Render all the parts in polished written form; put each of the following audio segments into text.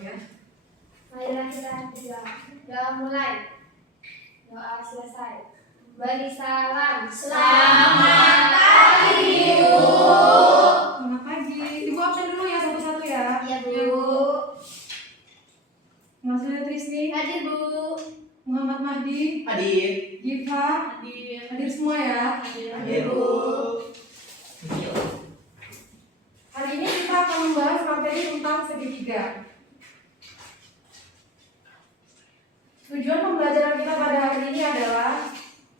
ya. Marilah kita berdoa. Doa mulai. Doa selesai. Beri salam. Selamat pagi, Bu. Selamat pagi. Ibu absen dulu ya satu-satu ya. Iya, Bu. Mas Trisni. Hadir, Bu. Muhammad Mahdi. Hadir. Giva. Hadir semua ya. Hadir, Bu. Hari ini kita akan membahas materi tentang segitiga. Tujuan pembelajaran kita pada hari ini adalah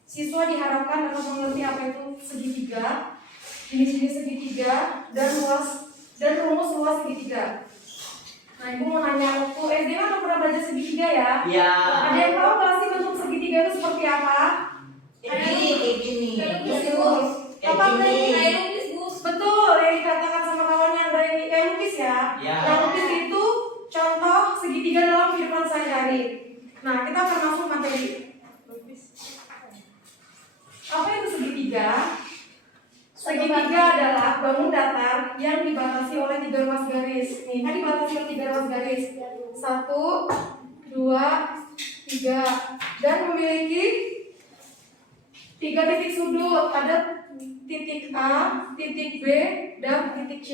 siswa diharapkan dapat mengerti apa itu segitiga, jenis-jenis segitiga, dan rumus luas segitiga. Nah, Ibu mau nanya, waktu SD kan pernah belajar segitiga ya? Iya. Ada yang tahu nggak sih bentuk segitiga itu seperti apa? Kayak gini. Betul. Apa gini. kayak lukis, Bu? Betul, yang dikatakan sama kawannya Andrea kayak lukis ya. Ya. Yang lukis itu contoh segitiga dalam kehidupan sehari-hari. Nah, kita akan masuk materi. Apa itu segitiga? Segitiga adalah bangun datar yang dibatasi oleh 3 ruas garis. Nih, kan dibatasi oleh 3 ruas garis. 1, 2, 3, dan memiliki 3 titik sudut. Ada titik A, titik B, dan titik C.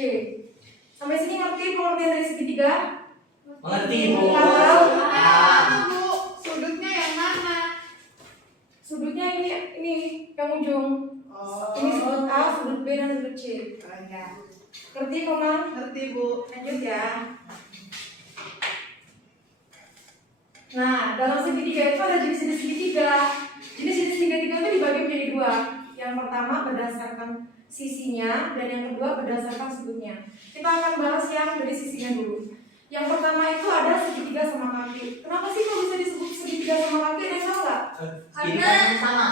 Sampai sini ngerti pengertian dari segitiga? Mengerti, Bu. Bu, sudutnya yang mana? Sudutnya ini yang ujung. Ini sudut A, sudut B, dan sudut C. Ngerti, Komang? Ngerti, Bu. Lanjut ya. Nah, dalam segitiga itu ada jenis-jenis segitiga. Jenis-jenis segitiga itu dibagi menjadi 2. Yang pertama berdasarkan sisinya, dan yang kedua berdasarkan sudutnya. Kita akan bahas yang dari sisinya dulu. Yang pertama itu ada segitiga sama kaki. Kenapa sih kok bisa disebut segitiga sama kaki? Ada yang tahu nggak? Kiri kanan sama.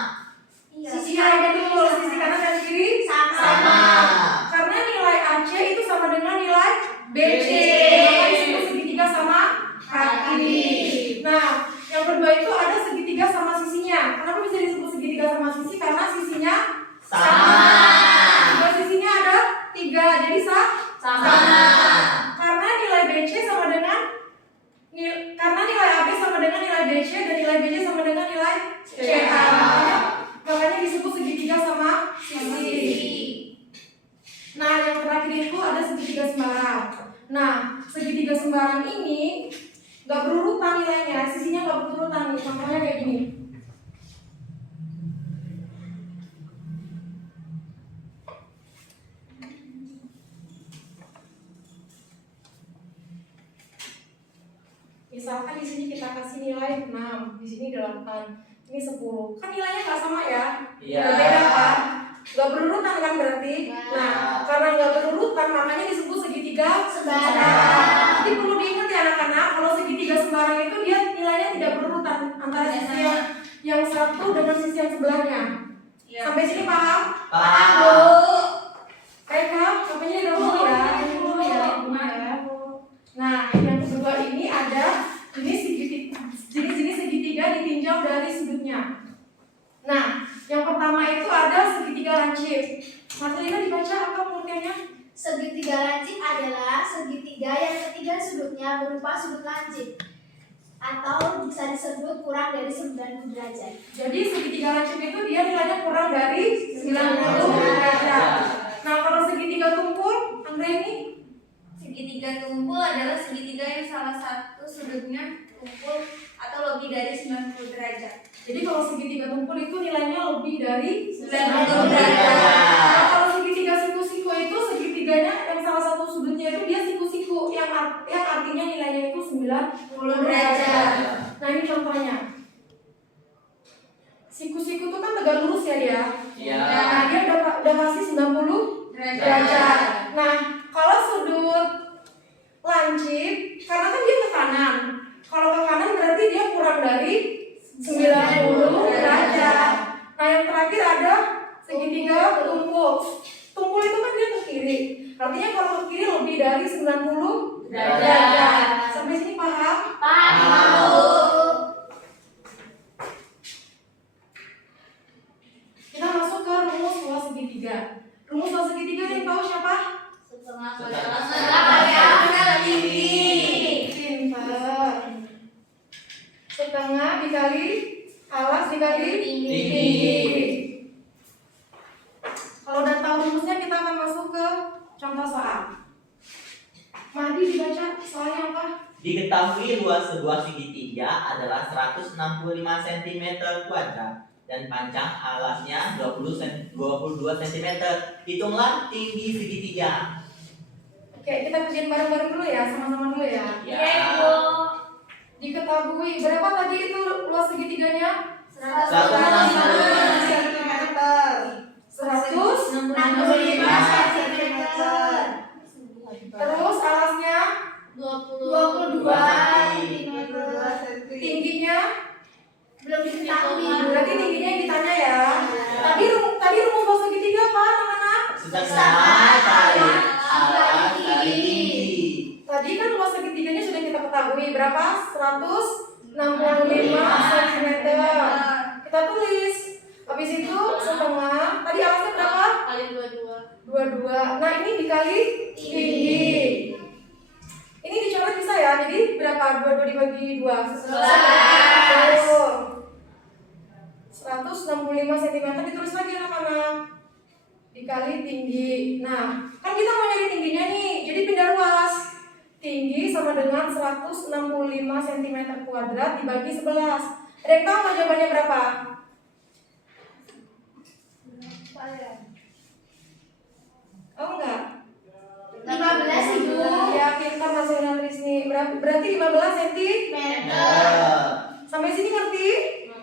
Sisi kanan betul, sisi kanan dan kiri Sama. Karena nilai AC itu sama dengan nilai BC. Maka disebut segitiga sama kaki. Nah, yang kedua itu ada segitiga sama sisinya. Kenapa bisa disebut segitiga sama sisi? Karena sisinya Sama. Juga sisinya ada 3, jadi sama. Karena nilai BC sama dengan karena nilai AB sama dengan nilai BC dan nilai BC sama dengan nilai CA. Makanya disebut segitiga sama sisi. Nah, yang terakhir itu ada segitiga sembarang. Nah, segitiga sembarang ini nggak berurutan nilainya, sisinya nggak berurutan nih, contohnya kayak gini. Misalkan di sini kita kasih nilai 6, di sini 8, ini 10. Kan nilainya nggak sama ya? Iya. Berbeda kan? Nggak berurutan kan berarti? Nah, karena nggak berurutan makanya disebut segitiga sembarang. Jadi perlu diingat ya anak-anak, kalau segitiga sembarang itu dia nilainya tidak berurutan antara sisi yang satu dengan sisi yang sebelahnya. Sampai sini paham? Paham. Kak, sampai ini dulu ya. Nah, yang kedua ini ada jenis segitiga ditinjau dari sudutnya. Nah, yang pertama itu ada segitiga lancip. Materinya dibaca apa pengertiannya? Segitiga lancip adalah segitiga yang ketiga sudutnya berupa sudut lancip atau bisa disebut kurang dari 90 derajat. Jadi segitiga lancip itu dia nilainya kurang dari 90 derajat. Nah, kalau segitiga tumpul, Andre ini Segitiga tumpul adalah segitiga yang salah satu sudutnya tumpul atau lebih dari 90 derajat. jadi kalau segitiga tumpul itu nilainya lebih dari 90 derajat. Nah, kalau segitiga siku-siku itu segitiganya yang salah satu sudutnya itu dia siku-siku yang artinya nilainya itu 90 derajat. Nah, ini contohnya. Siku-siku itu kan tegak lurus ya dia. Iya. Nah, dia udah pasti 90 derajat. Nah, kalau sudut lancip, karena kan dia ke kanan. Kalau ke kanan berarti dia kurang dari 90 derajat. Nah, yang terakhir ada segitiga tumpul. Tumpul itu kan dia ke kiri. Artinya kalau ke kiri lebih dari 90 derajat. Sampai sini paham? Kita masuk ke rumus luas segitiga. Rumus luas segitiga yang tahu siapa? Setengah Setengah setengah Ini dikali Tinggi. Kalau udah tahu rumusnya kita akan masuk ke contoh soal. Mahdi dibaca soalnya apa? Diketahui luas sebuah segitiga adalah 165 cm kuadrat dan panjang alasnya 22 cm. Hitunglah tinggi segitiga. Oke, kita kerjain bareng-bareng dulu ya, sama-sama dulu ya. Ya. Diketahui berapa tadi itu luas segitiganya? 165 cm. 165 cm. Terus alasnya 22 cm. tingginya Belum diketahui. berarti tingginya yang ditanya ya. Tadi rumus luas segitiga apa anak-anak? Setengah kali alas kali tinggi. Tadi kan luas segitiganya sudah kita ketahui berapa? 165 cm. Kita tulis. Habis itu setengah. Tadi alasnya berapa? Kali 22. Nah, ini dikali tinggi. Ini dicoret bisa ya. Jadi berapa? 22 dibagi 2. 165 cm ditulis lagi anak-anak. Dikali tinggi. Nah, kan kita mau nyari tingginya nih. Jadi pindah ruas. Tinggi sama dengan 165 cm kuadrat dibagi 11. Ada yang tahu nggak jawabannya berapa? Oh enggak? 15 Ibu. Ya, pintar Mas Renatris nih. Berarti 15 cm. Sampai sini ngerti?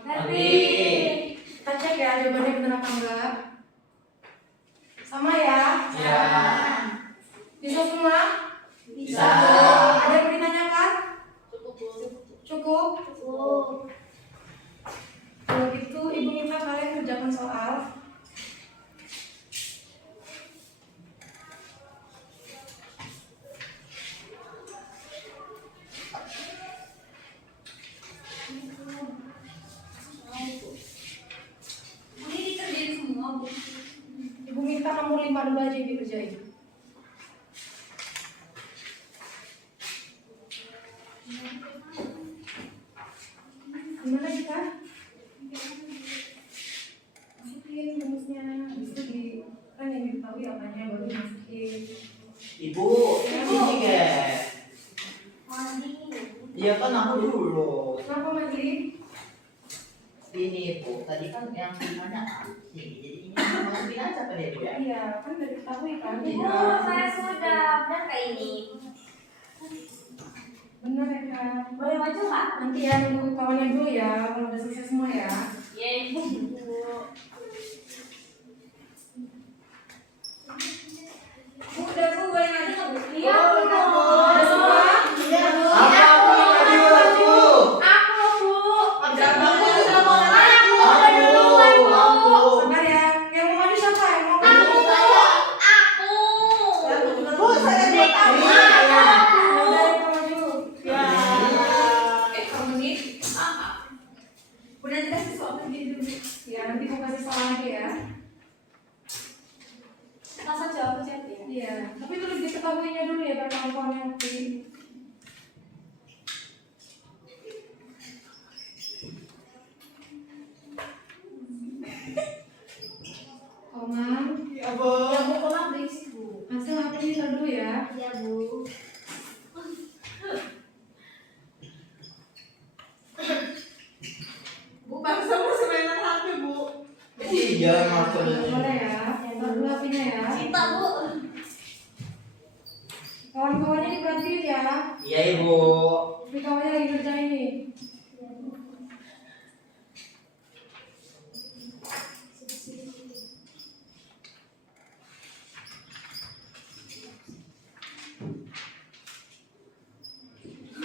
Ngerti. Kita cek ya jawabannya benar apa enggak. Sama ya? Ya. Bisa semua? Bisa. Ada yang ditanyakan? Cukup? Kalau gitu Ibu minta kalian kerjakan soal. Ini dikerjain semua, Bu. Ibu minta nomor 5 dulu aja yang dikerjain. Gimana kita? Masukin rumusnya. Habis itu kan yang diketahui apanya baru dimasukin. Ibu, ini guys. Iya kan aku dulu. Kenapa Madi? Ini Bu, tadi kan yang dimana asing, jadi ini masukin aja ke dia Bu ya. Iya, kan udah diketahui kan? Iya. Saya sudah benar kayak ini. Bener ya kan? Boleh maju, Pak? Nanti ya nunggu kawannya dulu ya, kalau udah selesai semua ya. Iya, Ibu. Bu, udah Bu, boleh maju nggak, Bu? Iya, Bu. Udah semua? Aku maju. Aku, Bu. Aku. Sabar ya. Yang mau maju siapa? Yang mau maju? Aku. Bu, saya mau tahu. Udah, yang mau maju. Ya. Kamu nih. Bu, nanti kasih soal sendiri dulu. Ya, nanti aku kasih soal lagi ya. Masa jawab chat ya? Iya, tapi tulis diketahuinya dulu ya, biar kawan-kawan yang ngerti. Komang, Ya Bu. Ya Bu, komang berisik Bu. hasil HP ditaruh dulu ya. Ya Bu. Bu, bangsa masih mainan HP, Bu. Iya, maksudnya. Boleh ya, taruh dulu HP-nya ya. Cinta, Bu. Kawan-kawannya diperhatiin ya. Iya Ibu. Ini kawannya lagi kerjain nih.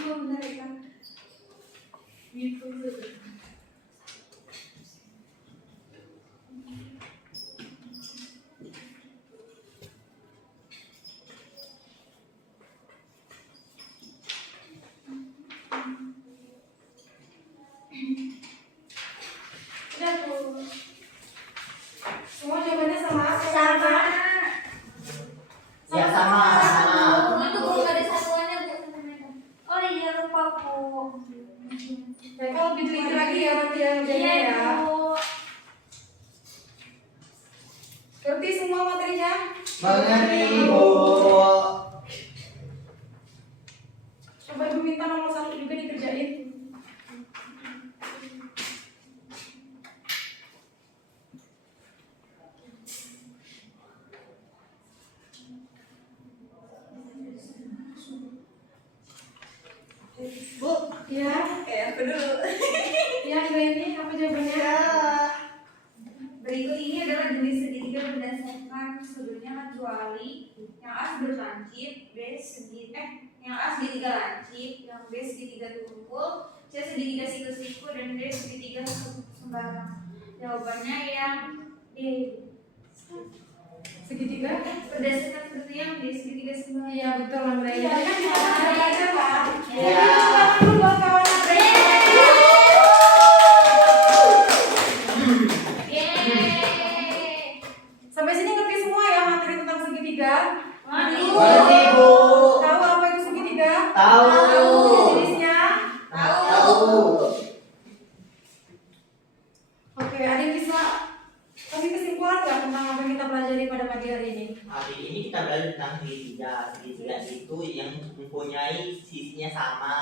Oh, benar ya. Gitu. Udah tuh. Semua jawabannya sama? Sama. Ya sama. Bu, itu Bu, nggak ada satuannya, Bu. Oh iya. jangan lupa Bu. Mereka lebih teliti lagi ya nanti ya ngerjainnya Iya ya. Bu. Ngerti semua materinya? Mengerti Bu. Coba Ibu minta nomor 1 juga dikerjain. Bu, Ya, aku dulu. ya ini apa jawabannya? Berikut ini adalah jenis segitiga berdasarkan sudutnya kecuali yang A sudut lancip, yang A segitiga lancip, yang B segitiga tumpul, C segitiga siku-siku, dan D segitiga sembarang. Jawabannya yang D. Segitiga? Berdasarkan sudutnya yang D segitiga sembarang. Iya betul Andre. Jadi kan kita pernah belajar kan? Iya. Jadi tangan dulu buat kawan Andre. Yeay. Sampai sini ngerti semua ya materi tentang segitiga? Mengerti Bu. Tahu apa itu segitiga? Tahu. Jenisnya? Tahu. Oke, ada yang bisa kasih kesimpulan nggak tentang apa yang kita pelajari pada pagi hari ini? Hari ini kita belajar tentang segitiga. Segitiga itu yang mempunyai sisinya sama.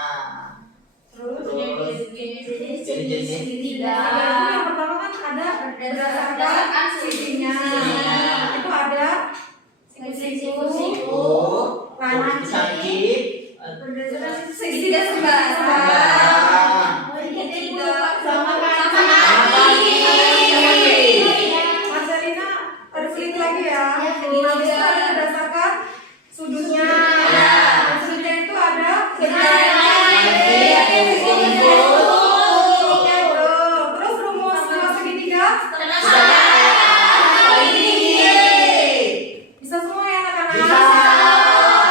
Terus? Jenis-jenis Segitiga itu yang pertama kan ada berdasarkan sisinya. Itu ada siku-siku, lancip, lancip, Berdasarkan segitiga sembarang. sembarang. Segitiga sama Marcelina ada sedikit lagi ya. Habis itu ada berdasarkan sudutnya. Dan sudutnya itu ada terus rumus dua segitiga bisa semua ya anak-anak.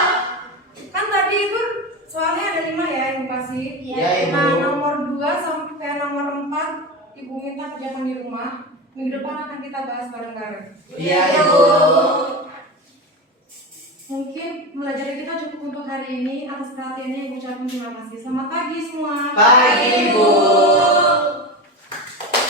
Kan tadi itu soalnya ada 5 ya Ibu kasih. Iya, Ibu. Nah nomor 2 sampai nomor 4 Ibu minta kerjakan di rumah. Minggu depan akan kita bahas bareng-bareng. Iya Ibu. Mungkin belajar kita cukup untuk hari ini. Atas perhatiannya Ibu ucapkan terima kasih. Selamat pagi semua. Pagi Bu.